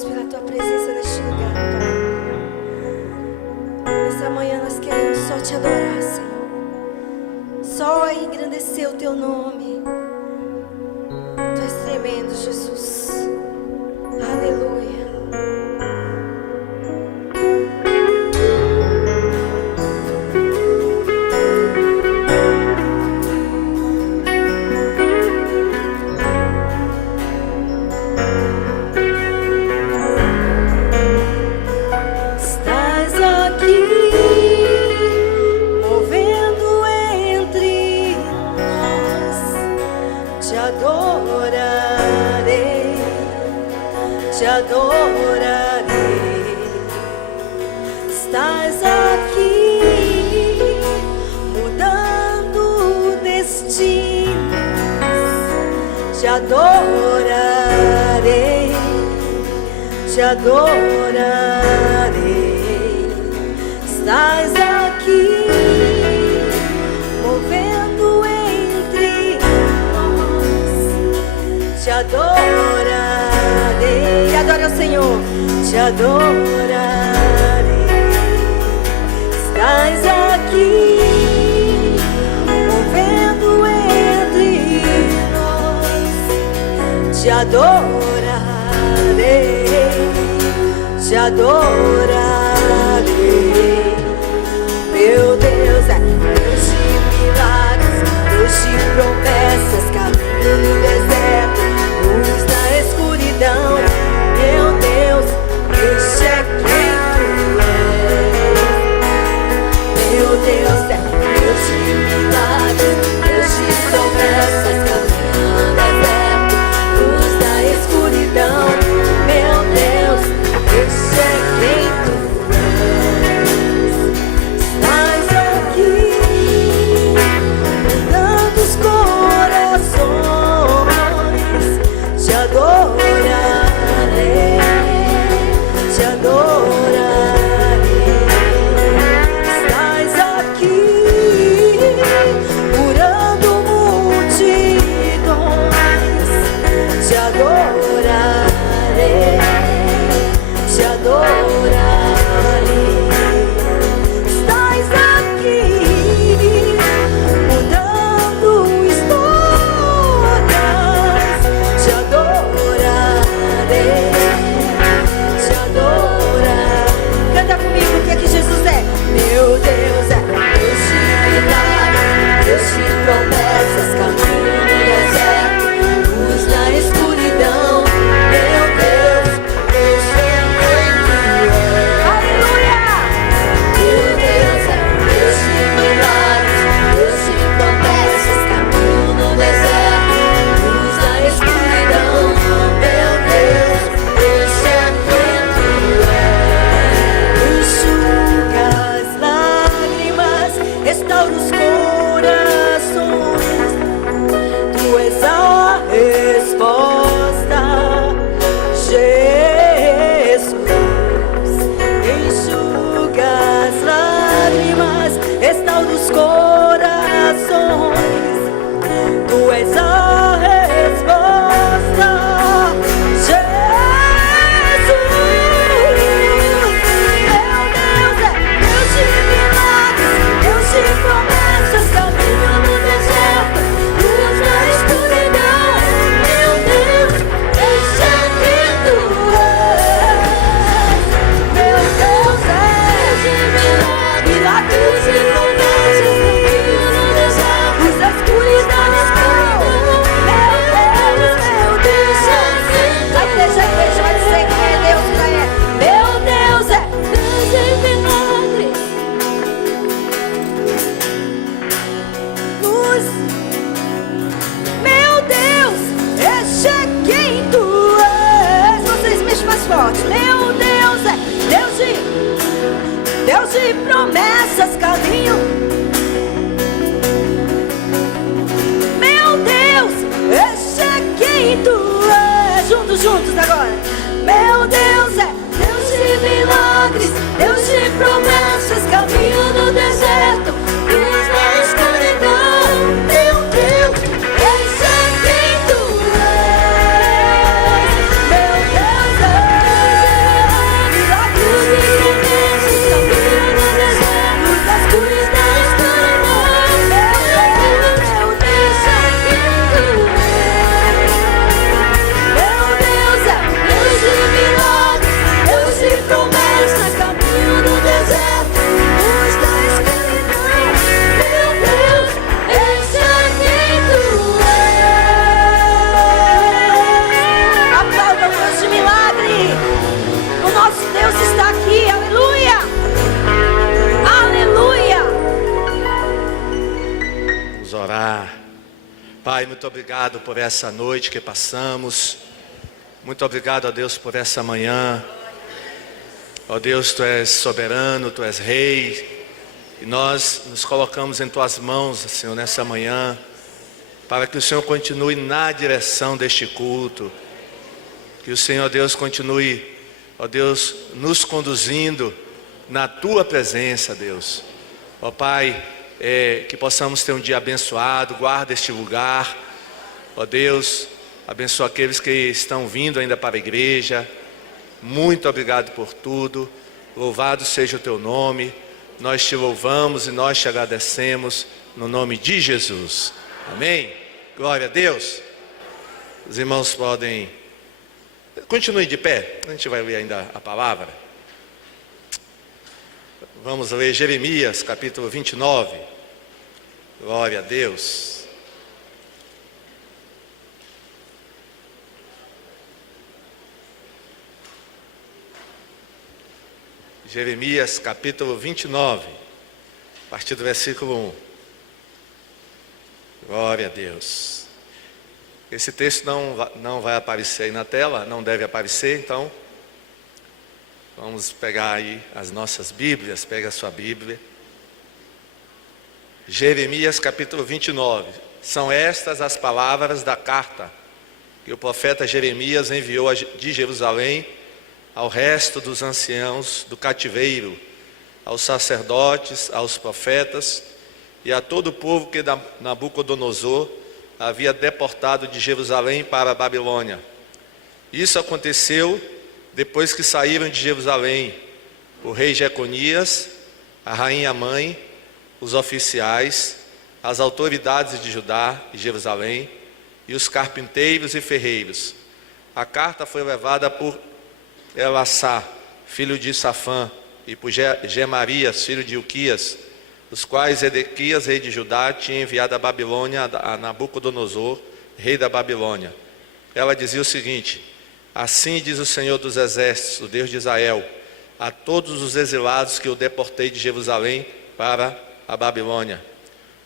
gratos pela tua presença neste lugar, Pai. Nessa manhã nós queremos só te adorar, Senhor. Só engrandecer o teu nome. Tu és tremendo, Jesus. Aleluia. Te adorarei, estás aqui, mudando destinos. Te adorarei, te adorarei, estás aqui, movendo entre nós. Te adorarei. Adore ao Senhor, te adorarei, estás aqui, movendo entre nós. Te adorarei, te adorarei. Meu Deus é Deus de milagres, Deus de promessas, caminho no deserto, luz na escuridão. Meu Deus, este é quem tu és. Meu Deus é Deus de milagres, Deus de promessas, caminho no deserto, luz na escuridão. Meu Deus, este é quem tu és. Estás aqui, mudando os corações. Te adorarei, te adorarei. Estás aqui, curando multidões. Te adorarei, te adorarei. Estás aqui, mudando histórias. Te adorarei, te adorarei. Canta comigo o que é que Jesus é. Meu Deus é Deus de milagres, Deus de promessas, caminho no deserto, luz na escuridão. Meu Deus, este é quem tu és. Aleluia! Meu Deus é Deus de milagres, Deus de promessas, caminho no deserto, luz na escuridão. Meu Deus, este é quem tu és. Enxuga as lágrimas, restaura os corações. Tu és a resposta, Jesus. Enxuga as lágrimas, restaura os corações. Tu és a resposta, Jesus. Meu Deus é Deus de milagres, Deus de promessas, caminho no deserto, luz na escuridão. Meu Deus, este é quem tu és. Meu Deus é de milagres e promessas, caminho no deserto, luz na escuridão. Meu Deus, a igreja vai dizer quem é Deus pra ele. Meu Deus é Deus de milagres, luz. Meu Deus, este é quem tu és. Vocês mexem mais forte. Meu Deus é Deus de promessas, caminho. Meu Deus, este é quem tu és. Juntos agora. Meu Deus é Deus de milagres, Deus de promessas, caminho no deserto, luz na escuridão. Meu Deus, este é quem tu és. Meu Deus é Pai, muito obrigado por essa noite que passamos. Muito obrigado a Deus por essa manhã. Ó Deus, Tu és soberano, Tu és rei. E nós nos colocamos em Tuas mãos, Senhor, nessa manhã, para que o Senhor continue na direção deste culto. Que o Senhor, Deus, continue, ó Deus, nos conduzindo na Tua presença, Deus. Ó Pai, que possamos ter um dia abençoado. Guarda este lugar, ó Deus, abençoa aqueles que estão vindo ainda para a igreja. Muito obrigado por tudo, louvado seja o Teu nome. Nós Te louvamos e nós Te agradecemos, no nome de Jesus, amém? Glória a Deus. Os irmãos podem, continue de pé, a gente vai ler ainda a palavra. Vamos ler Jeremias capítulo 29, glória a Deus. Jeremias capítulo 29, a partir do versículo 1. Glória a Deus. Esse texto não vai aparecer aí na tela, não deve aparecer, então vamos pegar aí as nossas Bíblias, pega a sua Bíblia. Jeremias capítulo 29. São estas as palavras da carta que o profeta Jeremias enviou de Jerusalém ao resto dos anciãos do cativeiro, aos sacerdotes, aos profetas e a todo o povo que Nabucodonosor havia deportado de Jerusalém para a Babilônia. Isso aconteceu depois que saíram de Jerusalém o rei Jeconias, a rainha mãe, os oficiais, as autoridades de Judá e Jerusalém e os carpinteiros e ferreiros. A carta foi levada por Elassá, filho de Safã, e por Gemarias, filho de Ilquias, os quais Edequias, rei de Judá, tinha enviado à Babilônia a Nabucodonosor, rei da Babilônia. Ela dizia o seguinte: assim diz o Senhor dos Exércitos, o Deus de Israel, a todos os exilados que eu deportei de Jerusalém para a Babilônia: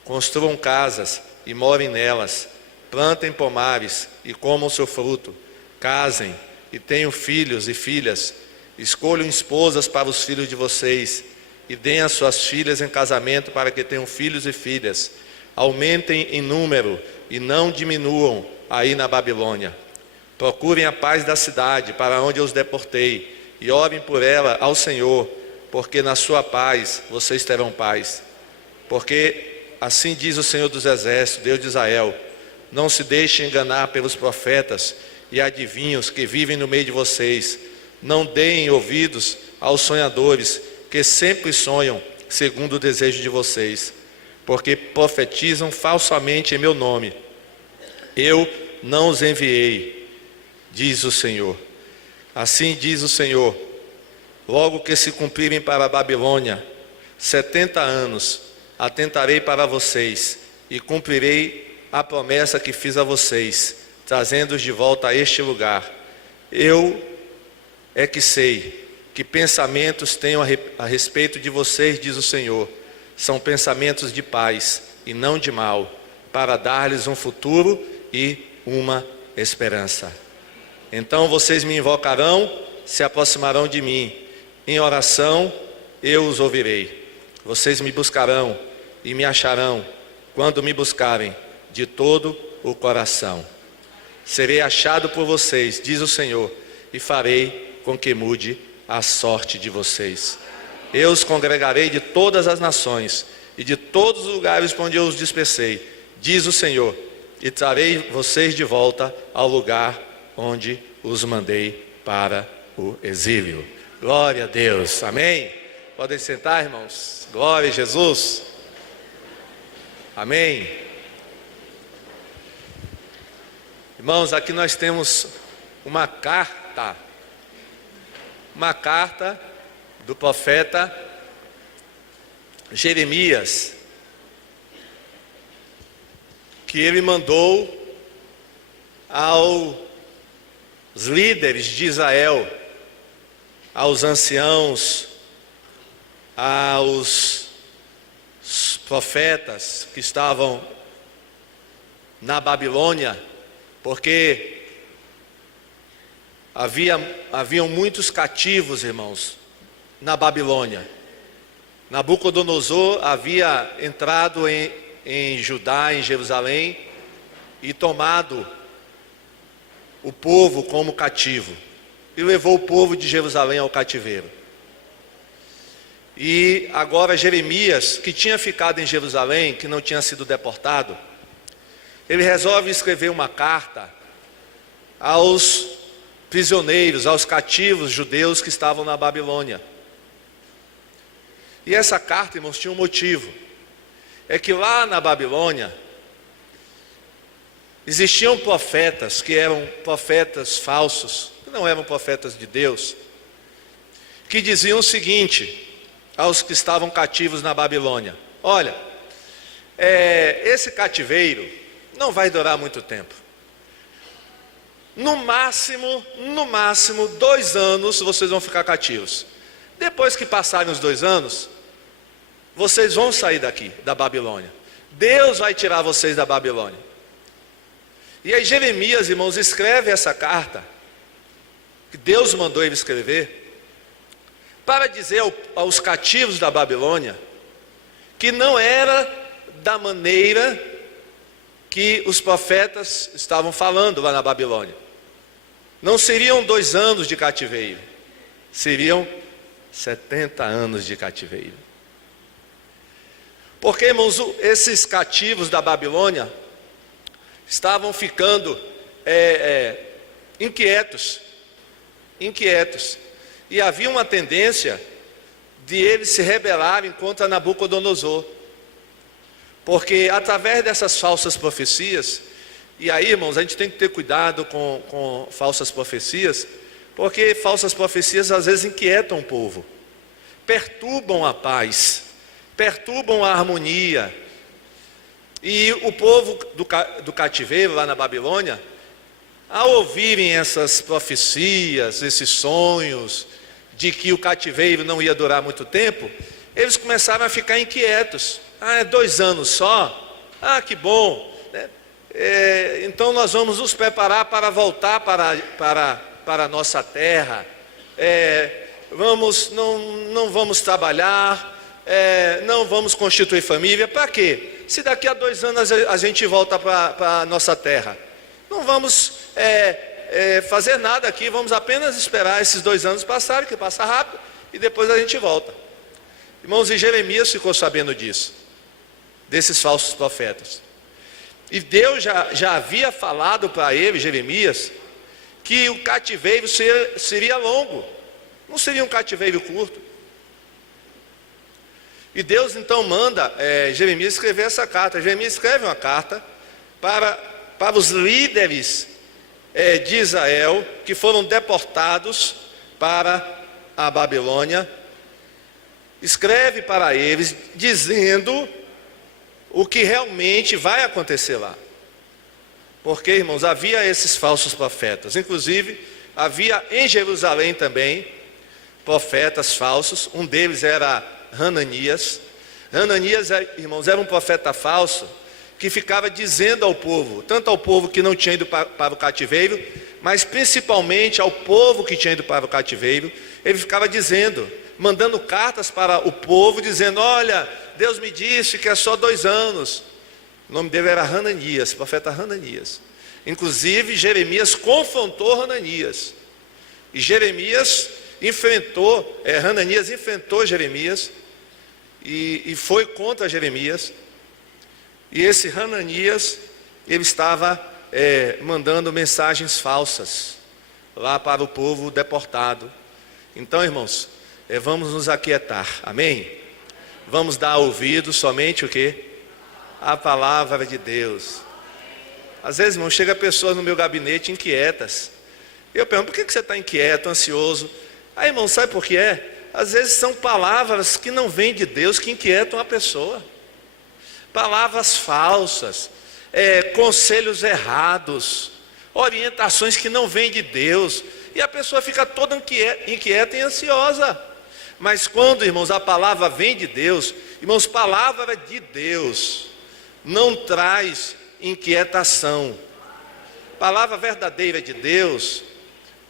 construam casas e morem nelas, plantem pomares e comam seu fruto, casem e tenham filhos e filhas, escolham esposas para os filhos de vocês, e deem as suas filhas em casamento para que tenham filhos e filhas. Aumentem em número e não diminuam aí na Babilônia. Procurem a paz da cidade para onde eu os deportei, e orem por ela ao Senhor, porque na sua paz vocês terão paz. Porque assim diz o Senhor dos Exércitos, Deus de Israel: não se deixem enganar pelos profetas e adivinhos que vivem no meio de vocês. Não deem ouvidos aos sonhadores que sempre sonham segundo o desejo de vocês, porque profetizam falsamente em meu nome. Eu não os enviei, diz o Senhor. Assim diz o Senhor: logo que se cumprirem para a Babilônia 70 anos, atentarei para vocês e cumprirei a promessa que fiz a vocês, trazendo-os de volta a este lugar. Eu é que sei que pensamentos tenho a respeito de vocês, diz o Senhor. São pensamentos de paz e não de mal, para dar-lhes um futuro e uma esperança. Então vocês me invocarão, se aproximarão de mim. Em oração eu os ouvirei. Vocês me buscarão e me acharão, quando me buscarem de todo o coração. Serei achado por vocês, diz o Senhor, e farei com que mude a sorte de vocês. Eu os congregarei de todas as nações e de todos os lugares por onde eu os dispersei, diz o Senhor, e trarei vocês de volta ao lugar onde os mandei para o exílio. Glória a Deus, amém? Podem sentar, irmãos. Glória a Jesus, amém. Irmãos, aqui nós temos uma carta do profeta Jeremias, que ele mandou aos líderes de Israel, aos anciãos, aos profetas que estavam na Babilônia, porque haviam muitos cativos, irmãos, na Babilônia. Nabucodonosor havia entrado em Judá, em Jerusalém, e tomado o povo como cativo, e levou o povo de Jerusalém ao cativeiro. E agora Jeremias, que tinha ficado em Jerusalém, que não tinha sido deportado, ele resolve escrever uma carta aos prisioneiros, aos cativos judeus que estavam na Babilônia. E essa carta, irmãos, tinha um motivo. É que lá na Babilônia existiam profetas que eram profetas falsos, que não eram profetas de Deus, que diziam o seguinte aos que estavam cativos na Babilônia: olha, esse cativeiro não vai durar muito tempo. No máximo 2 anos vocês vão ficar cativos. Depois que passarem os 2 anos, vocês vão sair daqui, da Babilônia. Deus vai tirar vocês da Babilônia. E aí Jeremias, irmãos, escreve essa carta, que Deus mandou ele escrever, para dizer aos cativos da Babilônia, que não era da maneira que os profetas estavam falando lá na Babilônia. Não seriam 2 anos de cativeiro, seriam 70 anos de cativeiro. Porque, irmãos, esses cativos da Babilônia estavam ficando inquietos, e havia uma tendência de eles se rebelarem contra Nabucodonosor, porque através dessas falsas profecias, e aí, irmãos, a gente tem que ter cuidado com falsas profecias, porque falsas profecias às vezes inquietam o povo, perturbam a paz, perturbam a harmonia. E o povo do cativeiro lá na Babilônia, ao ouvirem essas profecias, esses sonhos de que o cativeiro não ia durar muito tempo, eles começaram a ficar inquietos. É 2 anos só? Que bom, né? Então nós vamos nos preparar para voltar para a nossa terra. Não vamos trabalhar, não vamos constituir família. Para quê? Se daqui a 2 anos a gente volta para a nossa terra, não vamos fazer nada aqui, vamos apenas esperar esses 2 anos passarem, que passa rápido, e depois a gente volta. Irmãos, e Jeremias ficou sabendo disso, desses falsos profetas. E Deus já havia falado para ele, Jeremias, que o cativeiro seria longo, não seria um cativeiro curto. E Deus então manda Jeremias escrever essa carta. Jeremias escreve uma carta para os líderes de Israel que foram deportados para a Babilônia. Escreve para eles dizendo o que realmente vai acontecer lá. Porque, irmãos, havia esses falsos profetas. Inclusive, havia em Jerusalém também profetas falsos. Um deles era Hananias. Hananias, irmãos, era um profeta falso que ficava dizendo ao povo, tanto ao povo que não tinha ido para o cativeiro, mas principalmente ao povo que tinha ido para o cativeiro, ele ficava dizendo, mandando cartas para o povo, dizendo: olha, Deus me disse que é só 2 anos. O nome dele era Hananias, profeta Hananias. Inclusive Jeremias confrontou Hananias, e Jeremias enfrentou, Hananias enfrentou Jeremias, e foi contra Jeremias. E esse Hananias, ele estava mandando mensagens falsas lá para o povo deportado. Então, irmãos, vamos nos aquietar, amém? Vamos dar ouvido somente o quê? A palavra de Deus. Às vezes, irmão, chega pessoas no meu gabinete inquietas. Eu pergunto: por que você está inquieto, ansioso? Aí, irmão, sabe por que é? Às vezes são palavras que não vêm de Deus que inquietam a pessoa. Palavras falsas, conselhos errados, orientações que não vêm de Deus, e a pessoa fica toda inquieta e ansiosa. Mas quando, irmãos, a palavra vem de Deus, irmãos, palavra de Deus não traz inquietação. Palavra verdadeira de Deus,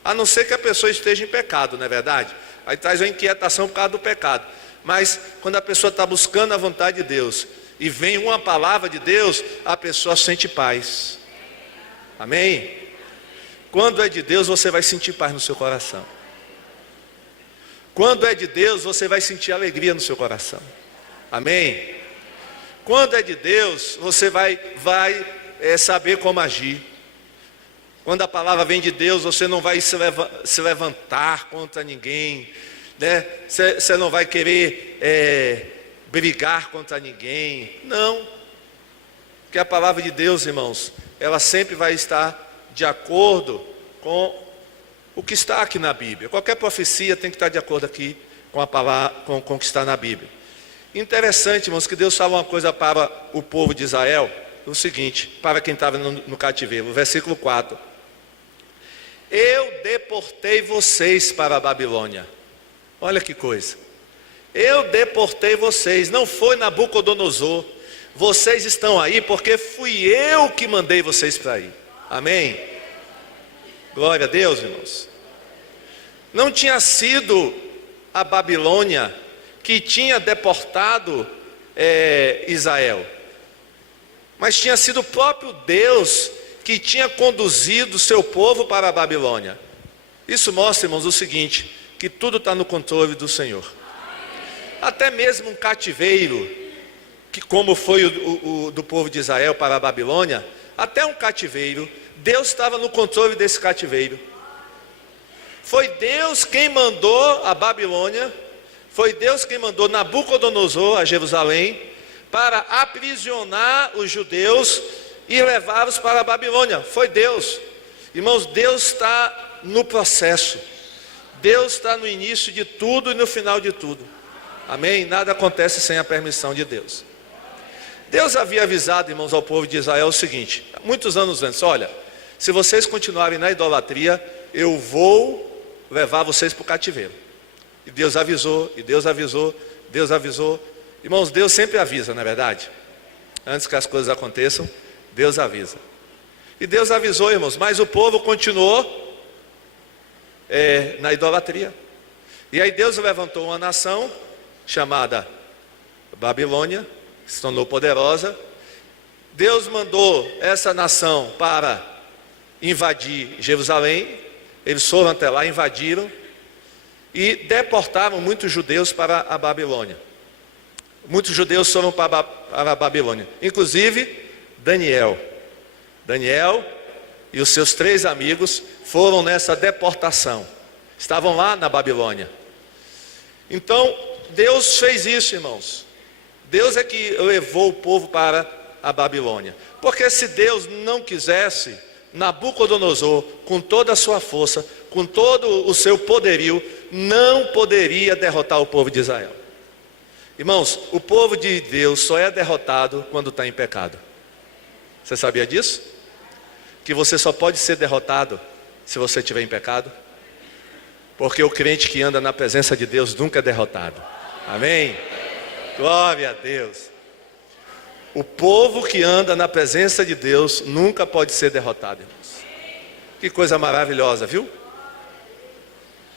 a não ser que a pessoa esteja em pecado, não é verdade? Aí traz uma inquietação por causa do pecado. Mas quando a pessoa está buscando a vontade de Deus e vem uma palavra de Deus, a pessoa sente paz. Amém? Quando é de Deus, você vai sentir paz no seu coração. Quando é de Deus, você vai sentir alegria no seu coração. Amém? Quando é de Deus, você vai saber como agir. Quando a palavra vem de Deus, você não vai se levantar contra ninguém, né? Você não vai querer brigar contra ninguém. Não. Porque a palavra de Deus, irmãos, ela sempre vai estar de acordo com o que está aqui na Bíblia. Qualquer profecia tem que estar de acordo aqui com a palavra, com o que está na Bíblia. Interessante, irmãos, que Deus fala uma coisa para o povo de Israel, o seguinte, para quem estava no cativeiro, versículo 4. Eu deportei vocês para a Babilônia. Olha que coisa. Eu deportei vocês, não foi Nabucodonosor. Vocês estão aí porque fui eu que mandei vocês para aí. Amém? Glória a Deus, irmãos. Não tinha sido a Babilônia que tinha deportado Israel, mas tinha sido o próprio Deus que tinha conduzido o seu povo para a Babilônia. Isso mostra, irmãos, o seguinte, que tudo está no controle do Senhor. Até mesmo um cativeiro, que como foi o do povo de Israel para a Babilônia, até um cativeiro, Deus estava no controle desse cativeiro. Foi Deus quem mandou a Babilônia, foi Deus quem mandou Nabucodonosor a Jerusalém para aprisionar os judeus e levá-los para a Babilônia. Foi Deus. Irmãos, Deus está no processo. Deus está no início de tudo e no final de tudo. Amém? Nada acontece sem a permissão de Deus. Deus havia avisado, irmãos, ao povo de Israel o seguinte, muitos anos antes: olha, se vocês continuarem na idolatria, eu vou levar vocês para o cativeiro. E Deus avisou, e Deus avisou, Deus avisou. Irmãos, Deus sempre avisa, não é verdade? Antes que as coisas aconteçam, Deus avisa. E Deus avisou, irmãos, mas o povo continuou na idolatria. E aí Deus levantou uma nação chamada Babilônia, que se tornou poderosa. Deus mandou essa nação para invadir Jerusalém. Eles foram até lá, invadiram e deportaram muitos judeus para a Babilônia. Muitos judeus foram para a Babilônia, inclusive Daniel e os seus 3 amigos foram nessa deportação, estavam lá na Babilônia. Então Deus fez isso, irmãos. Deus é que levou o povo para a Babilônia, porque se Deus não quisesse, Nabucodonosor, com toda a sua força, com todo o seu poderio, não poderia derrotar o povo de Israel. Irmãos, o povo de Deus só é derrotado quando está em pecado. Você sabia disso? Que você só pode ser derrotado se você estiver em pecado? Porque o crente que anda na presença de Deus nunca é derrotado. Amém? Glória a Deus. O povo que anda na presença de Deus nunca pode ser derrotado, irmãos. Que coisa maravilhosa, viu?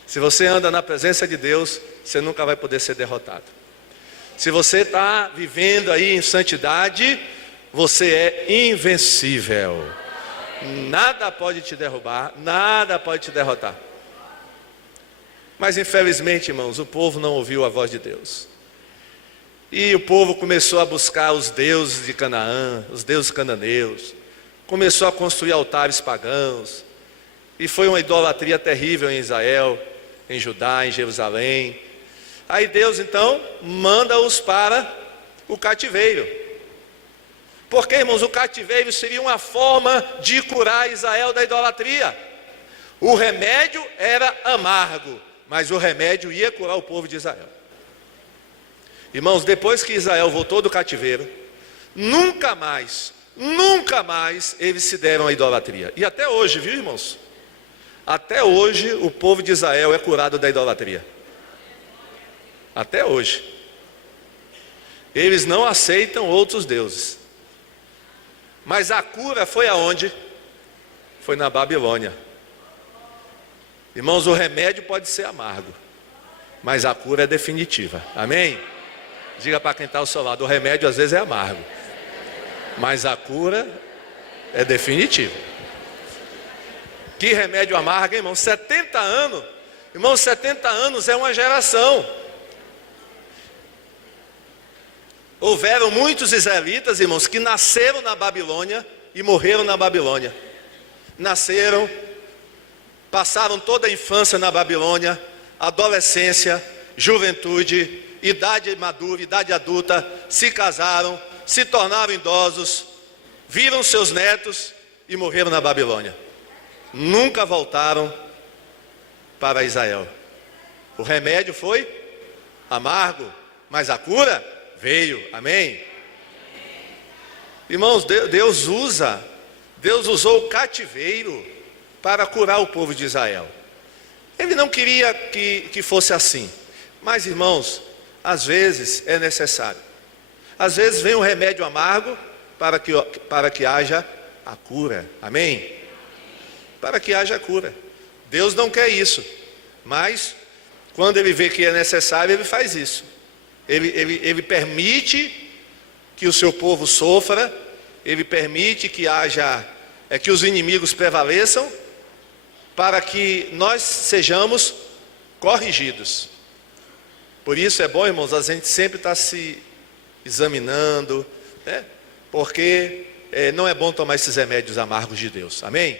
Se você anda na presença de Deus, você nunca vai poder ser derrotado. Se você está vivendo aí em santidade, você é invencível. Nada pode te derrubar, nada pode te derrotar. Mas infelizmente, irmãos, o povo não ouviu a voz de Deus. E o povo começou a buscar os deuses de Canaã, os deuses cananeus. Começou a construir altares pagãos. E foi uma idolatria terrível em Israel, em Judá, em Jerusalém. Aí Deus então manda-os para o cativeiro. Porque, irmãos, o cativeiro seria uma forma de curar Israel da idolatria. O remédio era amargo, mas o remédio ia curar o povo de Israel. Irmãos, depois que Israel voltou do cativeiro, nunca mais eles se deram à idolatria. E até hoje, viu, irmãos? Até hoje o povo de Israel é curado da idolatria. Até hoje. Eles não aceitam outros deuses. Mas a cura foi aonde? Foi na Babilônia. Irmãos, o remédio pode ser amargo, mas a cura é definitiva. Amém? Diga para quem está ao seu lado, o remédio às vezes é amargo, mas a cura é definitiva. Que remédio amargo, hein, irmão? 70 anos. Irmão, 70 anos é uma geração. Houveram muitos israelitas, irmãos, que nasceram na Babilônia e morreram na Babilônia. Nasceram, passaram toda a infância na Babilônia, adolescência, juventude, idade madura, idade adulta, se casaram, se tornaram idosos, viram seus netos e morreram na Babilônia. Nunca voltaram para Israel. O remédio foi amargo, mas a cura veio. Amém? Irmãos, Deus usou o cativeiro para curar o povo de Israel. Ele não queria que fosse assim, mas irmãos, às vezes é necessário. Às vezes vem um remédio amargo para que haja a cura. Amém? Para que haja a cura. Deus não quer isso, mas quando Ele vê que é necessário, Ele faz isso. Ele permite que o seu povo sofra, Ele permite que que os inimigos prevaleçam, para que nós sejamos corrigidos. Por isso é bom, irmãos, a gente sempre estar se examinando, né? Porque não é bom tomar esses remédios amargos de Deus. Amém?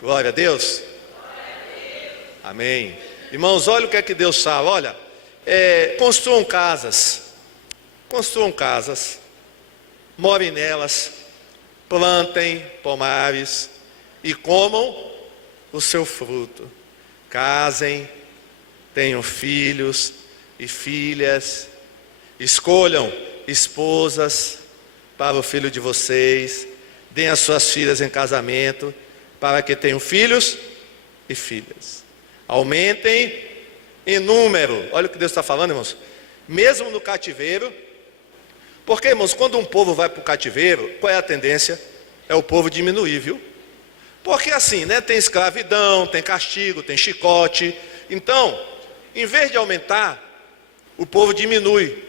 Glória a Deus. Amém. Irmãos, olha o que é que Deus fala. Olha, construam casas, morem nelas, plantem pomares e comam o seu fruto. Casem, tenham filhos e filhas, escolham esposas para o filho de vocês, deem as suas filhas em casamento, para que tenham filhos e filhas. Aumentem em número. Olha o que Deus está falando, irmãos. Mesmo no cativeiro. Porque, irmãos, quando um povo vai para o cativeiro, qual é a tendência? É o povo diminuir, viu? Porque assim, né? Tem escravidão, tem castigo, tem chicote. Então, em vez de aumentar, o povo diminui.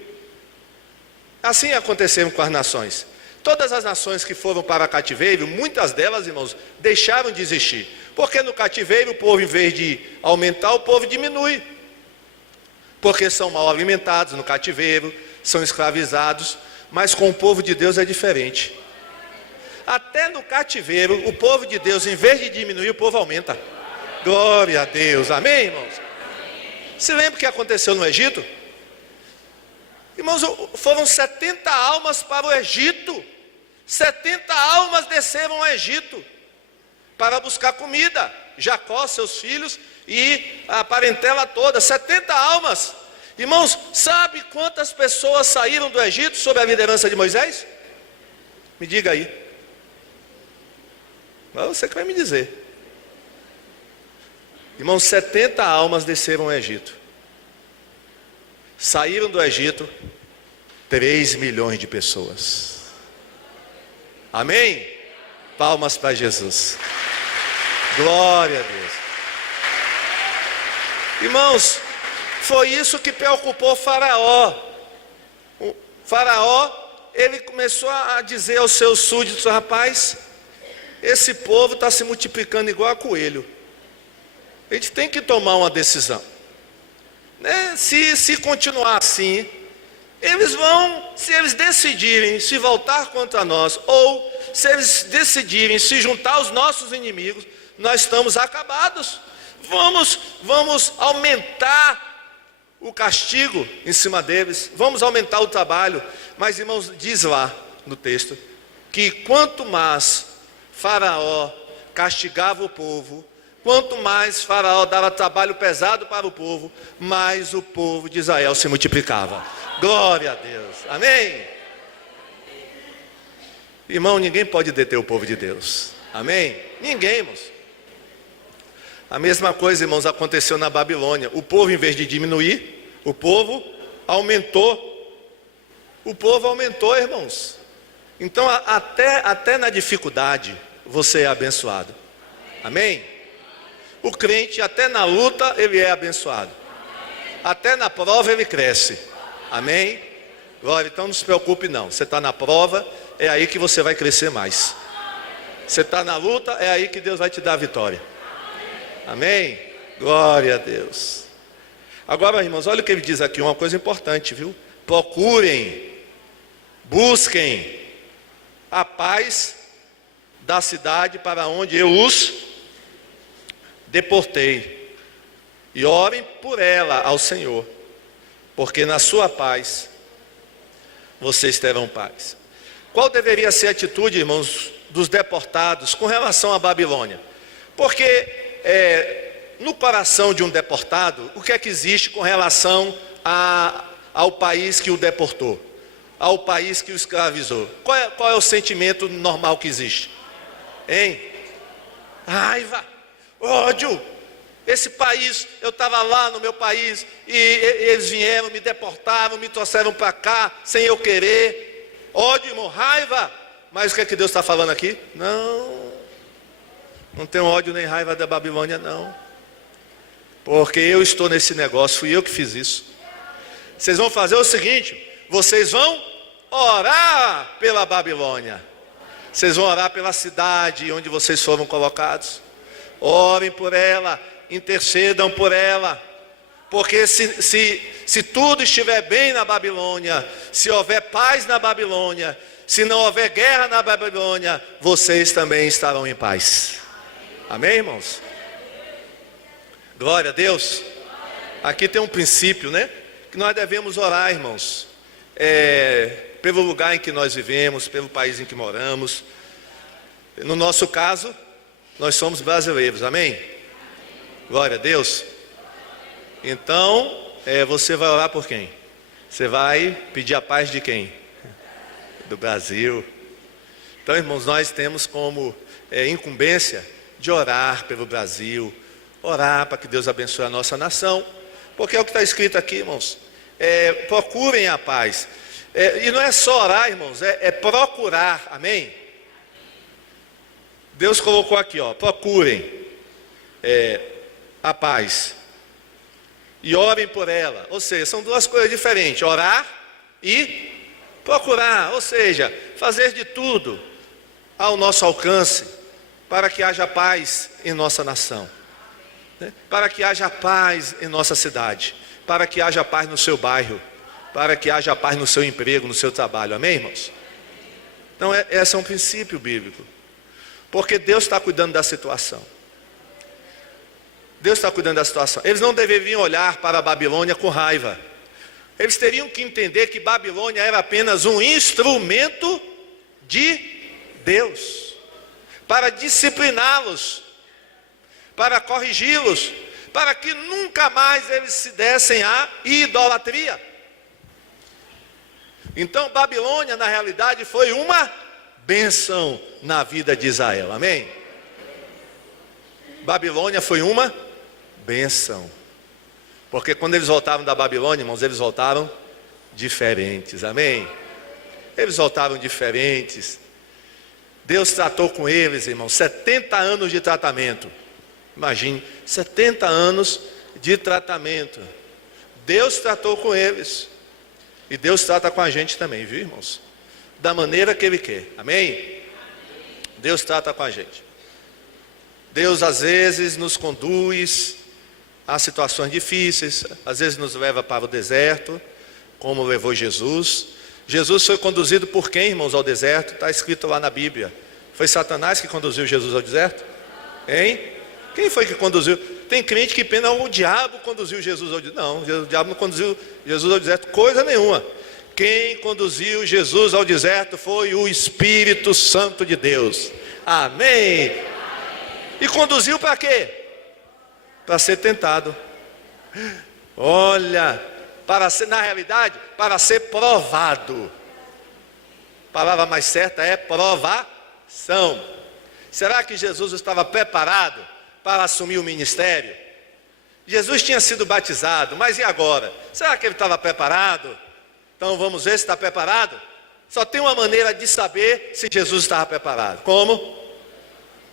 Assim aconteceu com as nações. Todas as nações que foram para o cativeiro, muitas delas, irmãos, deixaram de existir. Porque no cativeiro o povo, em vez de aumentar, o povo diminui. Porque são mal alimentados no cativeiro, são escravizados. Mas com o povo de Deus é diferente. Até no cativeiro, o povo de Deus, em vez de diminuir, o povo aumenta. Glória a Deus, amém, irmãos? Se lembra o que aconteceu no Egito? Irmãos, foram 70 almas para o Egito. 70 almas desceram ao Egito para buscar comida. Jacó, seus filhos e a parentela toda, 70 almas. Irmãos, sabe quantas pessoas saíram do Egito sob a liderança de Moisés? Me diga aí. Você que vai me dizer. Irmãos, 70 almas desceram ao Egito. Saíram do Egito 3 milhões de pessoas. Amém? Palmas para Jesus. Glória a Deus. Irmãos, foi isso que preocupou Faraó. O Faraó, ele começou a dizer aos seus súditos: rapaz, esse povo está se multiplicando igual a coelho. A gente tem que tomar uma decisão, né? Se continuar assim, se eles decidirem se voltar contra nós, ou se eles decidirem se juntar aos nossos inimigos, nós estamos acabados. Vamos aumentar o castigo em cima deles, vamos aumentar o trabalho. Mas, irmãos, diz lá no texto que quanto mais Faraó castigava o povo, quanto mais Faraó dava trabalho pesado para o povo, mais o povo de Israel se multiplicava. Glória a Deus, amém? Irmão, ninguém pode deter o povo de Deus, amém? Ninguém, irmãos. A mesma coisa, irmãos, aconteceu na Babilônia. O povo, em vez de diminuir, o povo aumentou. O povo aumentou, irmãos. Então até na dificuldade você é abençoado. Amém? O crente até na luta ele é abençoado. Até na prova ele cresce. Amém? Glória, então não se preocupe não. Você está na prova, é aí que você vai crescer mais. Você está na luta, é aí que Deus vai te dar a vitória. Amém? Glória a Deus. Agora, irmãos, olha o que ele diz aqui, uma coisa importante, viu? Procurem, busquem a paz da cidade para onde eu os deportei, e orem por ela ao Senhor, porque na sua paz vocês terão paz. Qual deveria ser a atitude, irmãos, dos deportados com relação à Babilônia? Porque no coração de um deportado, o que é que existe com relação ao país que o deportou, ao país que o escravizou? Qual é o sentimento normal que existe? Hein? Raiva, ódio. Esse país, eu estava lá no meu país e eles vieram, me deportaram, me trouxeram para cá sem eu querer. Ódio, irmão, raiva. Mas o que é que Deus está falando aqui? Não tenho ódio nem raiva da Babilônia, não. Porque eu estou nesse negócio, fui eu que fiz isso. Vocês vão fazer o seguinte: vocês vão orar pela Babilônia. Vocês vão orar pela cidade onde vocês foram colocados. Orem por ela, intercedam por ela. Porque se tudo estiver bem na Babilônia, se houver paz na Babilônia, se não houver guerra na Babilônia, vocês também estarão em paz. Amém, irmãos? Glória a Deus. Aqui tem um princípio, né? Que nós devemos orar, irmãos, pelo lugar em que nós vivemos, pelo país em que moramos. No nosso caso, nós somos brasileiros, amém? Glória a Deus. Então, você vai orar por quem? Você vai pedir a paz de quem? Do Brasil. Então, irmãos, nós temos como incumbência de orar pelo Brasil, orar para que Deus abençoe a nossa nação, porque é o que está escrito aqui, irmãos. Procurem a paz. E não é só orar, irmãos, é procurar, amém? Deus colocou aqui, procurem a paz e orem por ela. Ou seja, são duas coisas diferentes: orar e procurar. Ou seja, fazer de tudo ao nosso alcance para que haja paz em nossa nação, né? Para que haja paz em nossa cidade, para que haja paz no seu bairro, para que haja paz no seu emprego, no seu trabalho. Amém, irmãos? Então esse é um princípio bíblico, porque Deus está cuidando da situação. Deus está cuidando da situação. Eles não deveriam olhar para a Babilônia com raiva. Eles teriam que entender que Babilônia era apenas um instrumento de Deus, para discipliná-los, para corrigi-los, para que nunca mais eles se dessem à idolatria. Então Babilônia, na realidade, foi uma bênção na vida de Israel, amém? Babilônia foi uma bênção, porque quando eles voltaram da Babilônia, irmãos, eles voltaram diferentes, amém? Eles voltaram diferentes. Deus tratou com eles, irmãos, 70 anos de tratamento. Imagine, 70 anos de tratamento. Deus tratou com eles, e Deus trata com a gente também, viu, irmãos? Da maneira que Ele quer, amém? Deus trata com a gente. Deus às vezes nos conduz a situações difíceis, às vezes nos leva para o deserto, como levou Jesus. Jesus foi conduzido por quem, irmãos, ao deserto? Está escrito lá na Bíblia. Foi Satanás que conduziu Jesus ao deserto? Hein? Quem foi que conduziu? Tem crente que pensa, o diabo conduziu Jesus ao deserto. Não, o diabo não conduziu Jesus ao deserto coisa nenhuma. Quem conduziu Jesus ao deserto foi o Espírito Santo de Deus. Amém? E conduziu para quê? Para ser tentado. Olha, para ser, na realidade, para ser provado. A palavra mais certa é provação. Será que Jesus estava preparado para assumir o ministério? Jesus tinha sido batizado, mas e agora? Será que ele estava preparado? Então vamos ver se está preparado. Só tem uma maneira de saber se Jesus estava preparado. Como?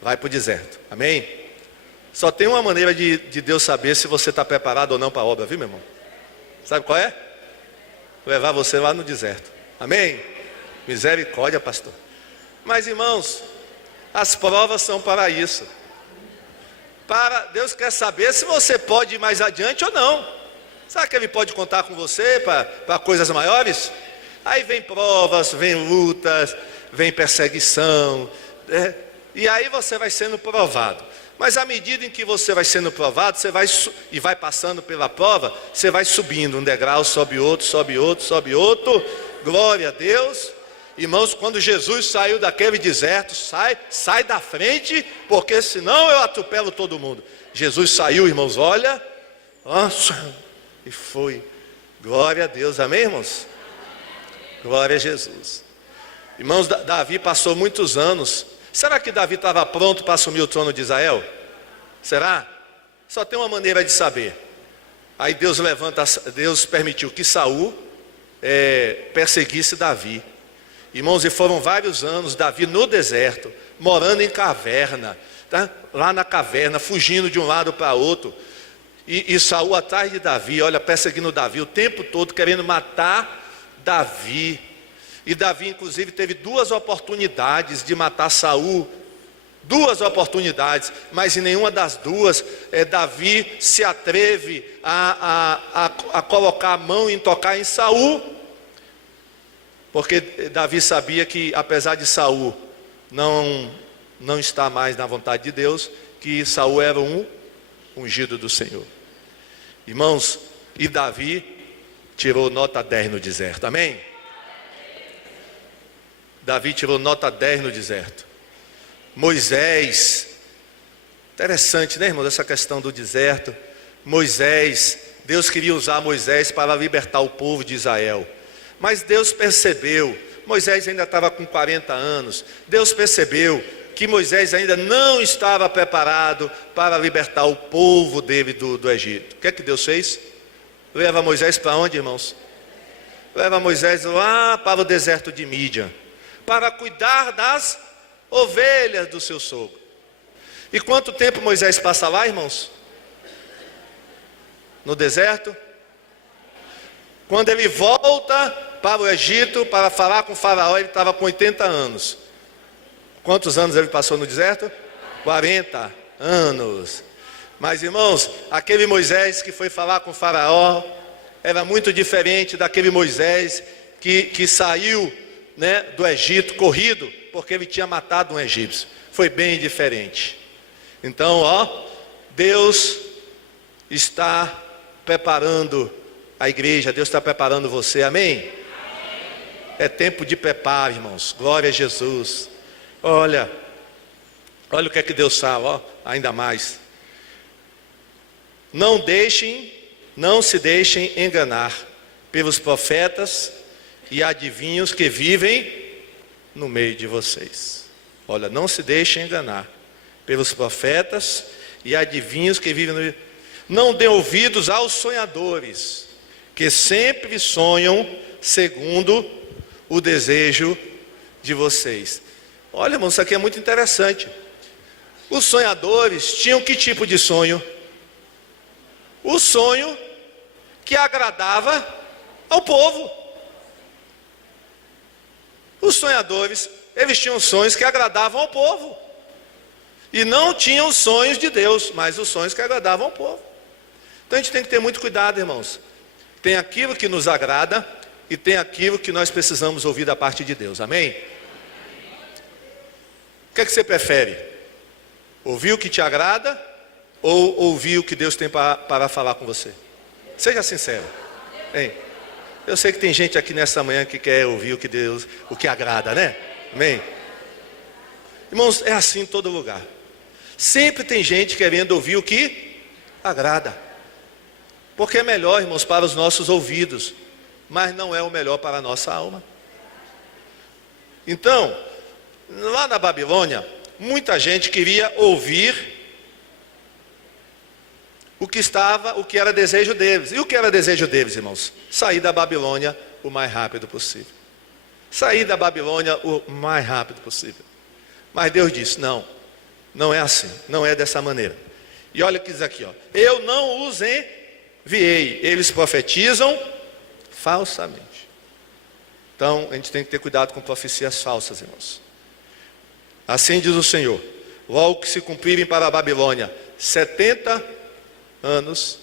Vai para o deserto. Amém? Só tem uma maneira de Deus saber se você está preparado ou não para a obra, viu, meu irmão? Sabe qual é? Levar você lá no deserto. Amém? Misericórdia, pastor. Mas, irmãos, as provas são para isso. Deus quer saber se você pode ir mais adiante ou não. Sabe que Ele pode contar com você para coisas maiores? Aí vem provas, vem lutas, vem perseguição, né? E aí você vai sendo provado. Mas à medida em que você vai sendo provado, você vai passando pela prova, você vai subindo um degrau, sobe outro, sobe outro, sobe outro. Glória a Deus. Irmãos, quando Jesus saiu daquele deserto, sai da frente, porque senão eu atropelo todo mundo. Jesus saiu, irmãos, olha, e foi. Glória a Deus, amém, irmãos? Glória a Jesus. Irmãos, Davi passou muitos anos. Será que Davi estava pronto para assumir o trono de Israel? Será? Só tem uma maneira de saber. Aí Deus permitiu que Saul perseguisse Davi. Irmãos, e foram vários anos Davi no deserto, morando em caverna, tá? Lá na caverna, fugindo de um lado para outro. E Saul atrás de Davi, olha, perseguindo Davi o tempo todo, querendo matar Davi. E Davi, inclusive, teve 2 oportunidades de matar Saul. 2 oportunidades, mas em nenhuma das duas Davi se atreve a colocar a mão em tocar em Saul. Porque Davi sabia que, apesar de Saul não estar mais na vontade de Deus, que Saul era um ungido do Senhor. Irmãos, e Davi tirou nota 10 no deserto, amém? Davi tirou nota 10 no deserto. Moisés, interessante, né, irmãos, essa questão do deserto. Moisés, Deus queria usar Moisés para libertar o povo de Israel. Mas Deus percebeu, Moisés ainda estava com 40 anos, Deus percebeu que Moisés ainda não estava preparado para libertar o povo dele do Egito. O que é que Deus fez? Leva Moisés para onde, irmãos? Leva Moisés lá para o deserto de Mídian, para cuidar das ovelhas do seu sogro. E quanto tempo Moisés passa lá, irmãos? No deserto? Quando ele volta para o Egito para falar com o faraó, ele estava com 80 anos. Quantos anos ele passou no deserto? 40 anos. Mas, irmãos, aquele Moisés que foi falar com o faraó era muito diferente daquele Moisés que saiu, né, do Egito corrido, porque ele tinha matado um egípcio. Foi bem diferente. Então, Deus está preparando a igreja, Deus está preparando você, amém? É tempo de preparo, irmãos. Glória a Jesus. Olha o que é que Deus fala, ainda mais. Não se deixem enganar pelos profetas e adivinhos que vivem no meio de vocês. Olha, não se deixem enganar pelos profetas e adivinhos que vivem no meio. Não dê ouvidos aos sonhadores, que sempre sonham segundo o desejo de vocês. Olha, irmão, isso aqui é muito interessante. Os sonhadores tinham que tipo de sonho? O sonho que agradava ao povo. Os sonhadores, eles tinham sonhos que agradavam ao povo. E não tinham os sonhos de Deus, mas os sonhos que agradavam ao povo. Então a gente tem que ter muito cuidado, irmãos. Tem aquilo que nos agrada e tem aquilo que nós precisamos ouvir da parte de Deus, amém? O que é que você prefere? Ouvir o que te agrada ou ouvir o que Deus tem para falar com você? Seja sincero, hein? Eu sei que tem gente aqui nessa manhã que quer ouvir o que agrada, né? Amém? Irmãos, é assim em todo lugar. Sempre tem gente querendo ouvir o que agrada. Porque é melhor, irmãos, para os nossos ouvidos, mas não é o melhor para a nossa alma. Então, lá na Babilônia, muita gente queria ouvir o que era desejo deles. E o que era desejo deles, irmãos? Sair da Babilônia o mais rápido possível. sair da Babilônia o mais rápido possível. Mas Deus disse, não, não é assim, não é dessa maneira. E olha o que diz aqui, ó, eu não os enviei, eles profetizam falsamente. Então, a gente tem que ter cuidado com profecias falsas, irmãos. Assim diz o Senhor, logo que se cumprirem para a Babilônia 70 anos,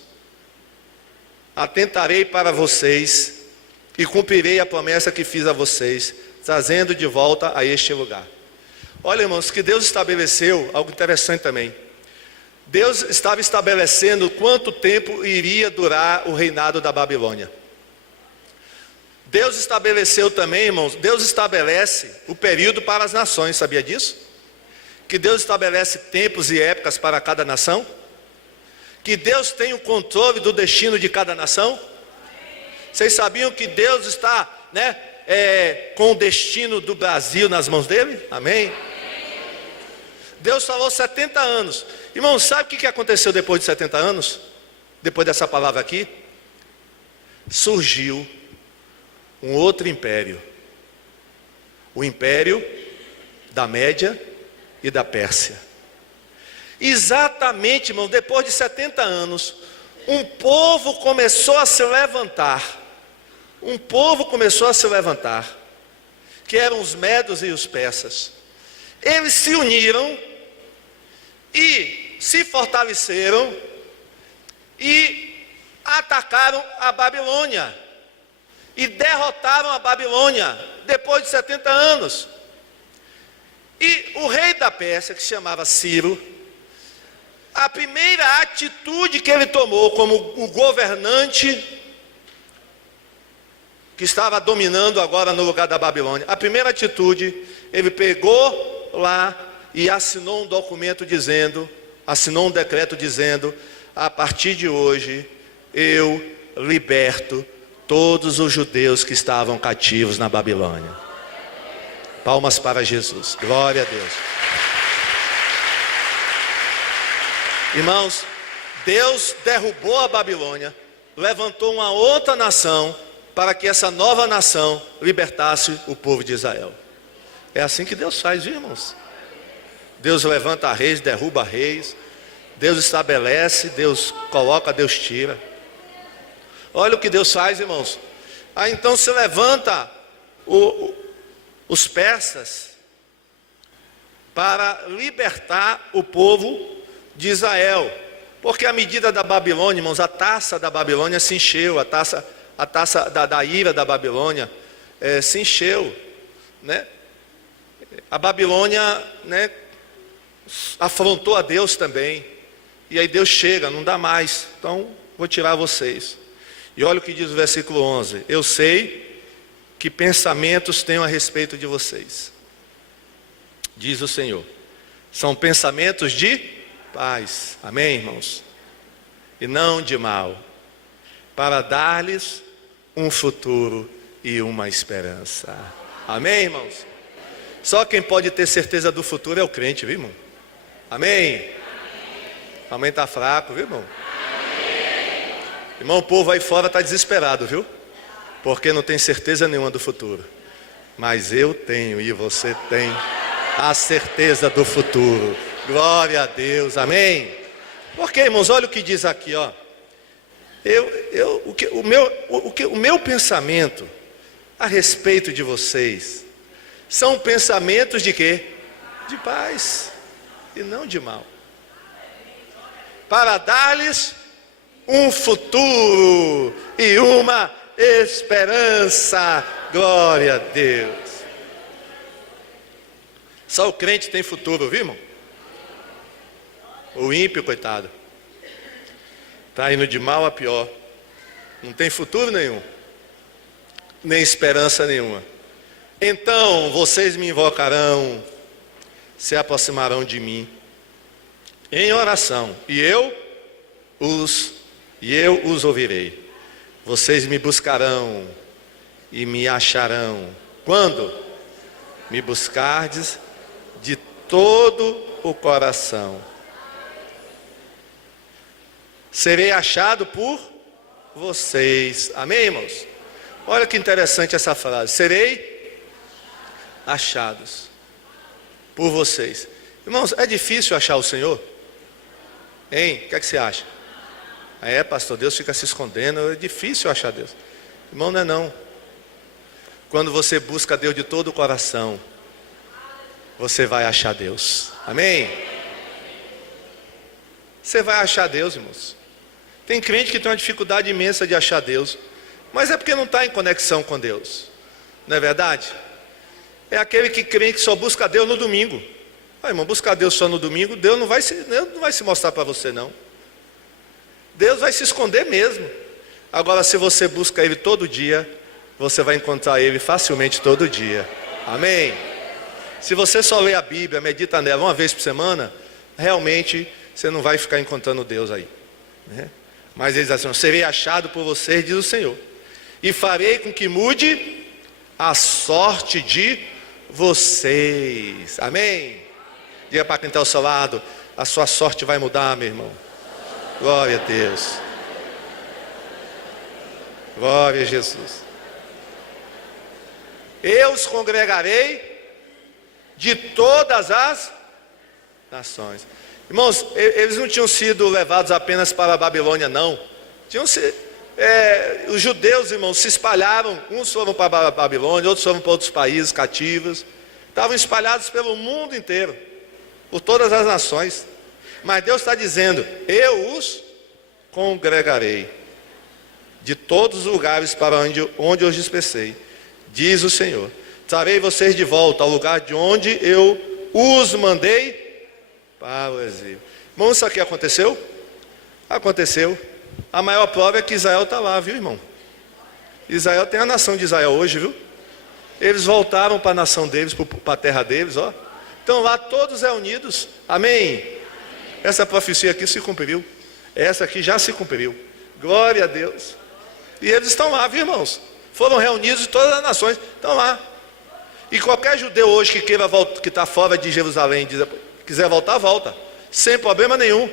atentarei para vocês e cumprirei a promessa que fiz a vocês, trazendo de volta a este lugar. Olha, irmãos, que Deus estabeleceu algo interessante também. Deus estava estabelecendo quanto tempo iria durar o reinado da Babilônia. Deus estabeleceu também, irmãos, Deus estabelece o período para as nações, sabia disso? Que Deus estabelece tempos e épocas para cada nação? Que Deus tem o controle do destino de cada nação? Vocês sabiam que Deus está, com o destino do Brasil nas mãos dele? Amém? Deus falou 70 anos. Irmão, sabe o que aconteceu depois de 70 anos? Depois dessa palavra aqui? Surgiu um outro império. O império da Média e da Pérsia. Exatamente, irmão, depois de 70 anos, um povo começou a se levantar. Um povo começou a se levantar, que eram os medos e os persas. Eles se uniram e se fortaleceram e atacaram a Babilônia e derrotaram a Babilônia depois de 70 anos. E o rei da Pérsia, que se chamava Ciro, a primeira atitude que ele tomou como o governante que estava dominando agora no lugar da Babilônia, a primeira atitude, ele pegou lá e assinou um documento dizendo, assinou um decreto dizendo, a partir de hoje eu liberto todos os judeus que estavam cativos na Babilônia. Palmas para Jesus, glória a Deus. Irmãos, Deus derrubou a Babilônia, levantou uma outra nação, para que essa nova nação libertasse o povo de Israel. É assim que Deus faz, viu, irmãos? Deus levanta reis, derruba reis, Deus estabelece, Deus coloca, Deus tira. Olha o que Deus faz, irmãos. Aí então se levanta os persas para libertar o povo de Israel, porque à medida da Babilônia, irmãos, a taça da Babilônia se encheu, a taça da ira da Babilônia se encheu, A Babilônia, afrontou a Deus também, e aí Deus chega, não dá mais, então vou tirar vocês. E olha o que diz o versículo 11, eu sei que pensamentos tenho a respeito de vocês, diz o Senhor, são pensamentos de paz, amém, irmãos? E não de mal, para dar-lhes um futuro e uma esperança. Amém, irmãos? Só quem pode ter certeza do futuro é o crente, viu, irmão? Amém? Amém está fraco, viu, irmão? Irmão, o povo aí fora está desesperado, viu? Porque não tem certeza nenhuma do futuro. Mas eu tenho e você tem a certeza do futuro. Glória a Deus, amém? Porque, irmãos, olha o que diz aqui, ó. O meu pensamento a respeito de vocês são pensamentos de quê? De paz e não de mal, para dar-lhes um futuro e uma esperança. Glória a Deus. Só o crente tem futuro, viu, irmão? O ímpio, coitado, está indo de mal a pior, não tem futuro nenhum, nem esperança nenhuma. Então vocês me invocarão, se aproximarão de mim em oração, e eu os ouvirei. Vocês me buscarão e me acharão. Quando? Me buscardes de todo o coração. Serei achado por vocês. Amém, irmãos? Olha que interessante essa frase. Serei achados por vocês. Irmãos, é difícil achar o Senhor? Hein? O que é que você acha? É, pastor, Deus fica se escondendo, é difícil achar Deus. Irmão, não é não. Quando você busca Deus de todo o coração, você vai achar Deus. Amém? Você vai achar Deus, irmãos. Tem crente que tem uma dificuldade imensa de achar Deus, mas é porque não está em conexão com Deus. Não é verdade? É aquele que crê que só busca Deus no domingo. Ah, irmão, buscar Deus só no domingo, Deus não vai se mostrar para você, não. Deus vai se esconder mesmo. Agora, se você busca Ele todo dia, você vai encontrar Ele facilmente todo dia. Amém? Se você só lê a Bíblia, medita nela uma vez por semana, realmente você não vai ficar encontrando Deus aí, né? Mas ele diz assim: serei achado por vocês, diz o Senhor, e farei com que mude a sorte de vocês. Amém? Diga para quem está ao seu lado: a sua sorte vai mudar, meu irmão. Glória a Deus. Glória a Jesus. Eu os congregarei de todas as nações. Irmãos, eles não tinham sido levados apenas para a Babilônia, não. Os judeus, irmãos, se espalharam. Uns foram para a Babilônia, outros foram para outros países cativos. Estavam espalhados pelo mundo inteiro, por todas as nações. Mas Deus está dizendo: eu os congregarei de todos os lugares para onde eu os dispersei, diz o Senhor. Trarei vocês de volta ao lugar de onde eu os mandei para o exílio. Irmão, isso aqui aconteceu? Aconteceu. A maior prova é que Israel está lá, viu, irmão? Israel tem a nação de Israel hoje, viu? Eles voltaram para a nação deles, para a terra deles, ó. Estão lá todos reunidos. Amém? Essa profecia aqui se cumpriu. Essa aqui já se cumpriu. Glória a Deus. E eles estão lá, viu, irmãos? Foram reunidos de todas as nações. Estão lá. E qualquer judeu hoje que queira voltar, que está fora de Jerusalém, quiser voltar, volta. Sem problema nenhum.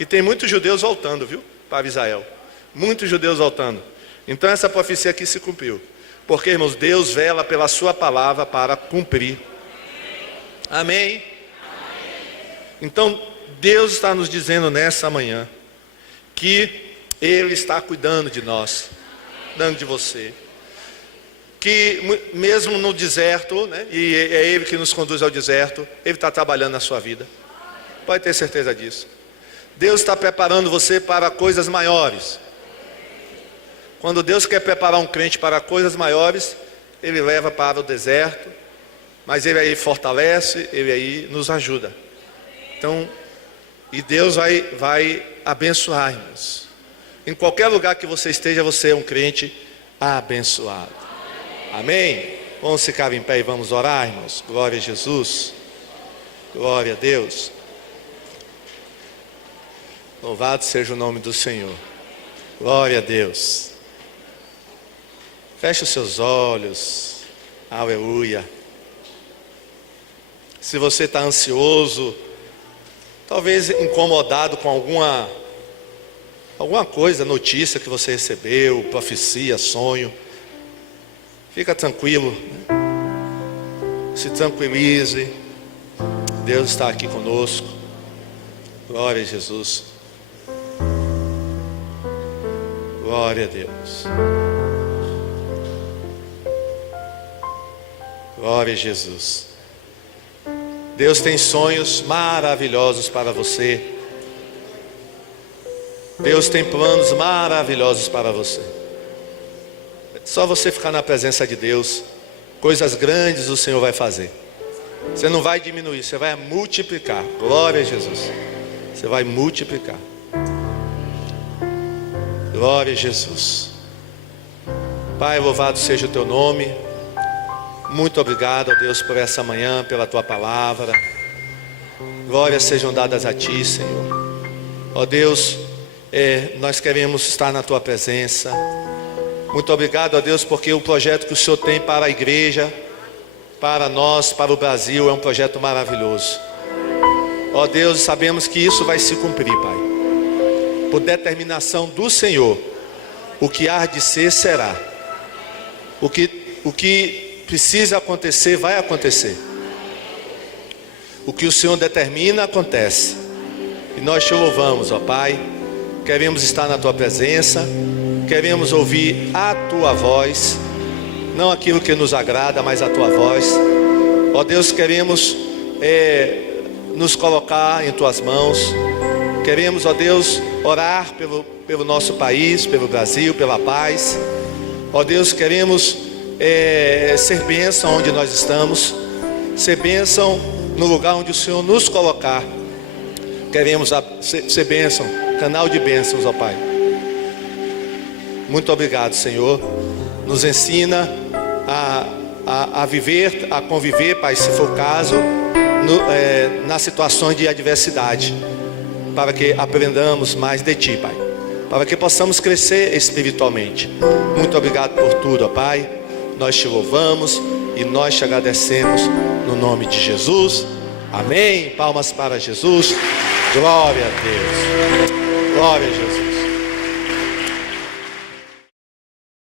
E tem muitos judeus voltando, viu? Para Israel. Muitos judeus voltando. Então essa profecia aqui se cumpriu. Porque, irmãos, Deus vela pela sua palavra para cumprir. Amém? Então, Deus está nos dizendo nessa manhã que Ele está cuidando de nós, cuidando de você. Que mesmo no deserto, né, e é Ele que nos conduz ao deserto, Ele está trabalhando na sua vida. Pode ter certeza disso. Deus está preparando você para coisas maiores. Quando Deus quer preparar um crente para coisas maiores, Ele leva para o deserto, mas Ele aí fortalece, Ele aí nos ajuda. Então, e Deus vai abençoar, irmãos. Em qualquer lugar que você esteja, você é um crente abençoado. Amém? Vamos ficar em pé e vamos orar, irmãos. Glória a Jesus. Glória a Deus. Louvado seja o nome do Senhor. Glória a Deus. Feche os seus olhos. Aleluia. Se você está ansioso, talvez incomodado com alguma coisa, notícia que você recebeu, profecia, sonho, fica tranquilo, né? Se tranquilize. Deus está aqui conosco. Glória a Jesus. Glória a Deus. Glória a Jesus. Deus tem sonhos maravilhosos para você. Deus tem planos maravilhosos para você. Só você ficar na presença de Deus, coisas grandes o Senhor vai fazer. Você não vai diminuir, você vai multiplicar. Glória a Jesus. Você vai multiplicar. Glória a Jesus. Pai, louvado seja o teu nome. Muito obrigado, ó Deus, por essa manhã, pela tua palavra. Glórias sejam dadas a ti, Senhor. Ó Deus, nós queremos estar na tua presença. Muito obrigado, ó Deus, porque o projeto que o Senhor tem para a igreja, para nós, para o Brasil, é um projeto maravilhoso. Ó Deus, sabemos que isso vai se cumprir, Pai. Por determinação do Senhor, o que há de ser, será. O que precisa acontecer, vai acontecer. O que o Senhor determina, acontece. E nós te louvamos, ó Pai. Queremos estar na Tua presença, queremos ouvir a Tua voz, não aquilo que nos agrada, mas a Tua voz. Ó Deus, queremos nos colocar em Tuas mãos. Queremos, ó Deus, orar pelo nosso país, pelo Brasil, pela paz. Ó Deus, queremos ser bênção onde nós estamos, ser bênção no lugar onde o Senhor nos colocar. Queremos ser bênção, canal de bênçãos, ó Pai. Muito obrigado, Senhor. Nos ensina a viver, a conviver, Pai, se for o caso, nas situações de adversidade, para que aprendamos mais de Ti, Pai, para que possamos crescer espiritualmente. Muito obrigado por tudo, ó Pai. Nós te louvamos e nós te agradecemos no nome de Jesus. Amém. Palmas para Jesus. Glória a Deus. Glória a Jesus.